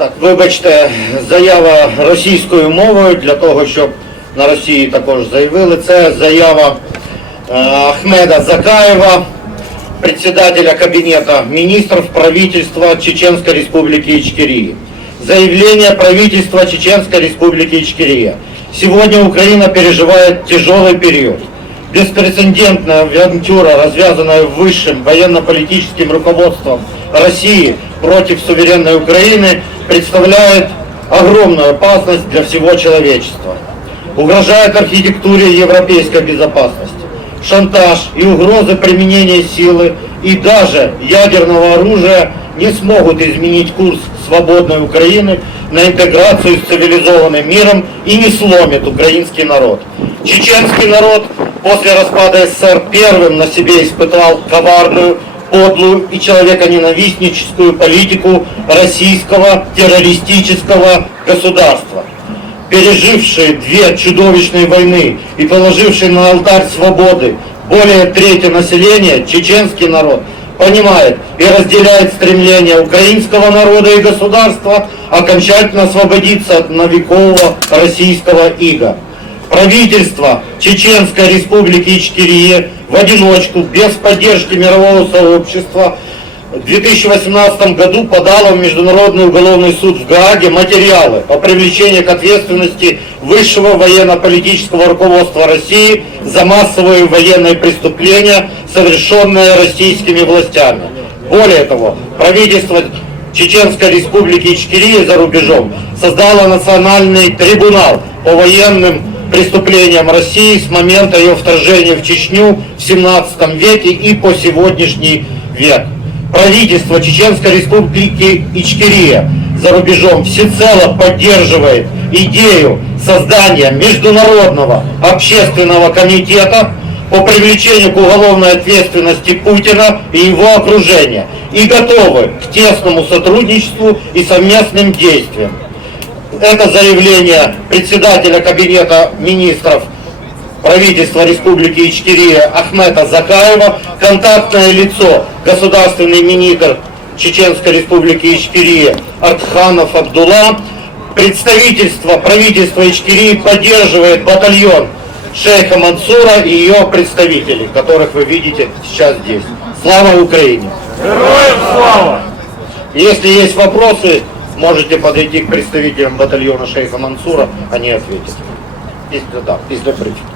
Так, вибачте, заява російською мовою, для того, щоб на Росії також заявили. Це заява Ахмеда Закаева, председателя Кабинета министров правительства Чеченской Республики Ичкерия. Заявление правительства Чеченской Республики Ичкерия. Сегодня Украина переживает тяжелый период. Беспрецедентная авантюра, развязанная высшим военно-политическим руководством России против суверенной Украины, представляет огромную опасность для всего человечества. Угрожает архитектуре европейской безопасности. Шантаж и угрозы применения силы и даже ядерного оружия не смогут изменить курс свободной Украины на интеграцию с цивилизованным миром и не сломит украинский народ. Чеченский народ после распада СССР первым на себе испытал коварную, подлую и человеконенавистническую политику российского террористического государства. Пережившие две чудовищные войны и положившие на алтарь свободы более трети населения, чеченский народ понимает и разделяет стремление украинского народа и государства окончательно освободиться от новикового российского ига. Правительство Чеченской Республики Ичкерия в одиночку, без поддержки мирового сообщества, в 2018 году подало в Международный уголовный суд в Гааге материалы о привлечении к ответственности высшего военно-политического руководства России за массовые военные преступления, совершенные российскими властями. Более того, правительство Чеченской Республики Ичкерия за рубежом создало национальный трибунал по военным преступлениям России с момента ее вторжения в Чечню в 17 веке и по сегодняшний век. Правительство Чеченской Республики Ичкерия за рубежом всецело поддерживает идею создания Международного общественного комитета по привлечению к уголовной ответственности Путина и его окружения и готовы к тесному сотрудничеству и совместным действиям. Это заявление председателя Кабинета министров правительства Республики Ичкерия Ахмеда Закаева, контактное лицо, государственный министр Чеченской Республики Ичкерия Артханов Абдулла. Представительство правительства Ичкерии поддерживает батальон шейха Мансура и ее представителей, которых вы видите сейчас здесь. Слава Украине! Героям слава! Если есть вопросы, можете подойти к представителям батальона шейха Мансура, они ответят. Если брифинг.